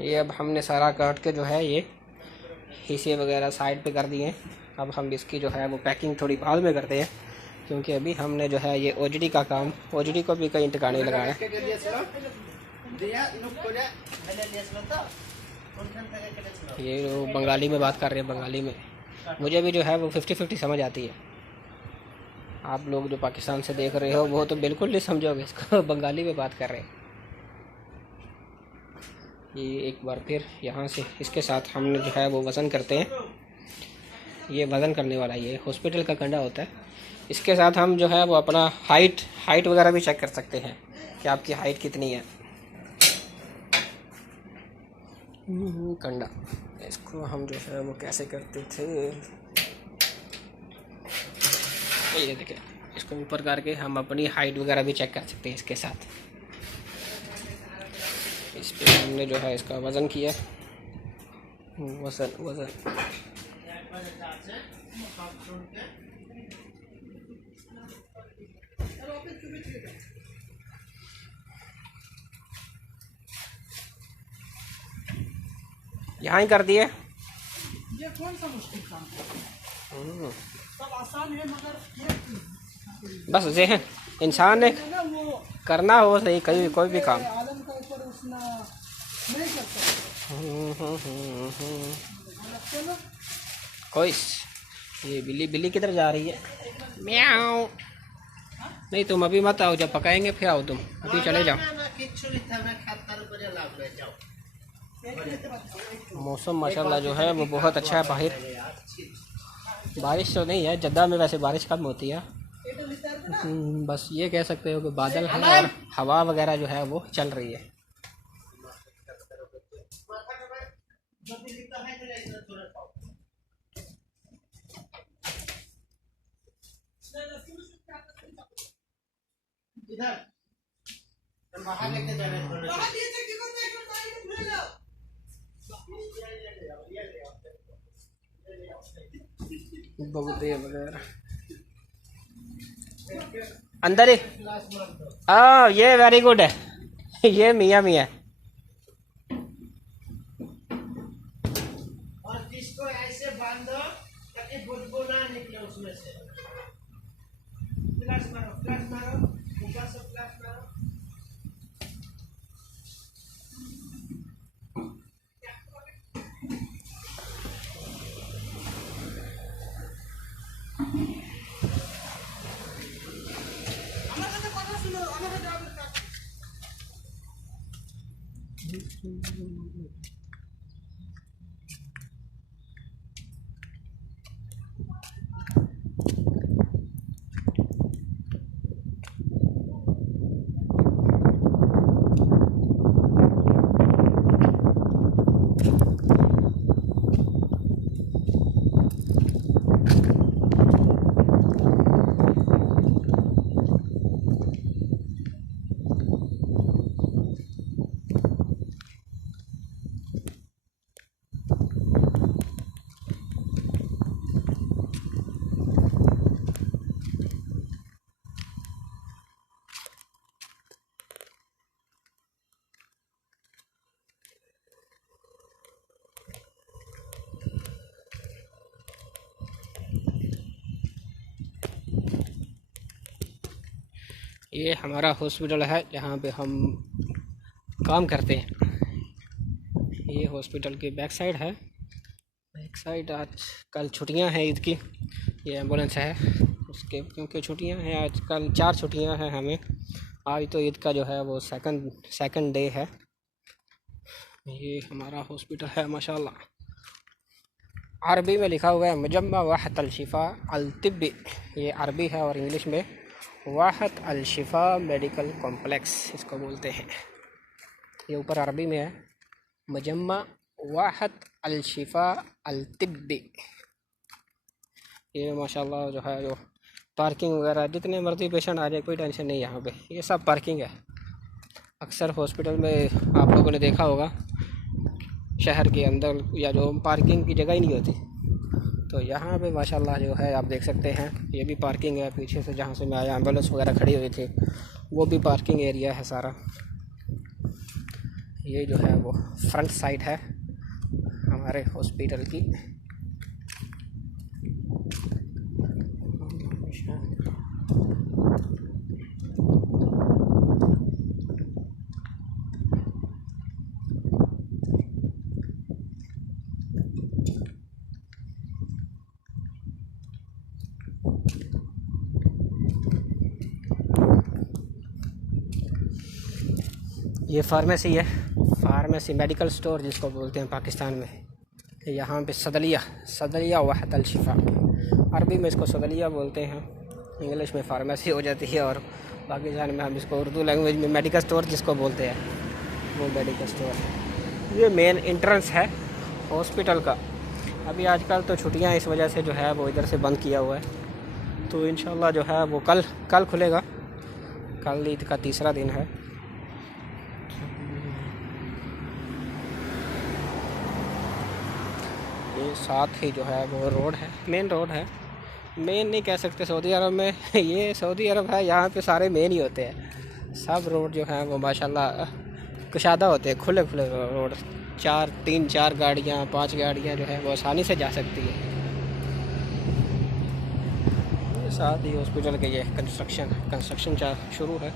ये अब हमने सारा काट के जो है ये हिस्से वगैरह साइड पे कर दिए। अब हम इसकी जो है वो पैकिंग थोड़ी बाद में करते हैं, क्योंकि अभी हमने जो है ये ओजडी का काम, ओजडी को भी कई ठिकाने लगाना है। ये वो बंगाली में बात कर रहे हैं, बंगाली में मुझे भी जो है वो 50-50 समझ आती है। आप लोग जो पाकिस्तान से देख रहे हो वो तो बिल्कुल नहीं समझोगे इसको, बंगाली में बात कर रहे हैं। ये एक बार फिर यहाँ से इसके साथ हमने जो है वो वज़न करते हैं। ये वज़न करने वाला ये हॉस्पिटल का कंडा होता है। इसके साथ हम जो है वो अपना हाइट वगैरह भी चेक कर सकते हैं कि आपकी हाइट कितनी है। कंडा इसको हम जो है वो कैसे करते थे, ये देखिए, इसको ऊपर करके हम अपनी हाइट वगैरह भी चेक कर सकते हैं इसके साथ। इस पे हमने जो है इसका वज़न किया, वज़न यहाँ ही कर दिए। ये कौन सा मुश्किल काम है? सब आसान है, मगर बस जहन इंसान ने ना वो करना हो सही कोई भी काम। आलम का ऊपर उसना नहीं कर सकते। चलो कोई ये बिल्ली किधर जा रही है? म्याऊ। नहीं तुम अभी मत आओ, जब पकाएंगे फिर आओ, तुम अभी चले जाओ। मौसम माशाल्लाह जो है वो बहुत अच्छा है बाहर। बारिश तो नहीं है, जद्दा में वैसे बारिश कम होती है। बस ये कह सकते हो कि बादल है और हवा वगैरह जो है वो चल रही है। बहुते वगैरह अंदर ही। ये वेरी गुड है। ये मियाँ मियाँ और इसको ऐसे बांधो ताकि बुदबू ना निकले उसमें से। फ्लैश मारो, ऊपर से फ्लैश मारो। ये हमारा हॉस्पिटल है जहाँ पे हम काम करते हैं। ये हॉस्पिटल की बैक साइड है। बैक साइड आज कल छुट्टियां हैं ईद की। ये एम्बुलेंस है उसके, क्योंकि छुट्टियां हैं आज कल 4 छुट्टियां हैं हमें। आज तो ईद का जो है वो सेकंड डे है। ये हमारा हॉस्पिटल है माशाल्लाह। अरबी में लिखा हुआ है मुजम्मा वाहत अल-शिफा अल-तिब्बी, ये अरबी है, और इंग्लिश में वाहत अल-शिफा मेडिकल कॉम्प्लेक्स इसको बोलते हैं। ये ऊपर अरबी में है मुजम्मा वाहत अल-शिफा अल-तिब्बी। ये माशाल्लाह जो है, जो पार्किंग वगैरह जितने मर्जी पेशेंट आ जाए कोई टेंशन नहीं यहाँ पे, ये सब पार्किंग है। अक्सर हॉस्पिटल में आप लोगों ने देखा होगा शहर के अंदर या जो पार्किंग की जगह ही नहीं होती, तो यहाँ पे माशाल्लाह जो है आप देख सकते हैं ये भी पार्किंग है। पीछे से जहाँ से मैं आया एम्बुलेंस वगैरह खड़ी हुई थी वो भी पार्किंग एरिया है सारा। ये जो है वो फ्रंट साइड है हमारे हॉस्पिटल की। ये फार्मेसी है, फार्मेसी मेडिकल स्टोर जिसको बोलते हैं पाकिस्तान में। यहाँ पे सदलिया वहदल शिफा, अरबी में इसको सदलिया बोलते हैं, इंग्लिश में फार्मेसी हो जाती है, और पाकिस्तान में हम इसको उर्दू लैंग्वेज में मेडिकल स्टोर जिसको बोलते हैं वो मेडिकल स्टोर है। ये मेन एंट्रेंस है हॉस्पिटल का। अभी आजकल तो छुट्टियाँ इस वजह से जो है वो इधर से बंद किया हुआ है, तो इंशाल्लाह जो है वो कल खुलेगा। कल ईद का तीसरा दिन है। ये साथ ही जो है वो रोड है, मेन रोड है। मेन नहीं कह सकते सऊदी अरब में ये सऊदी अरब है, यहाँ पे सारे मेन ही होते हैं। सब रोड जो है वो माशाल्लाह कुशादा होते हैं, खुले खुले रोड। 3-4 गाड़ियाँ 5 गाड़ियाँ जो है वो आसानी से जा सकती है। ये साथ ही हॉस्पिटल के ये कंस्ट्रक्शन शुरू है।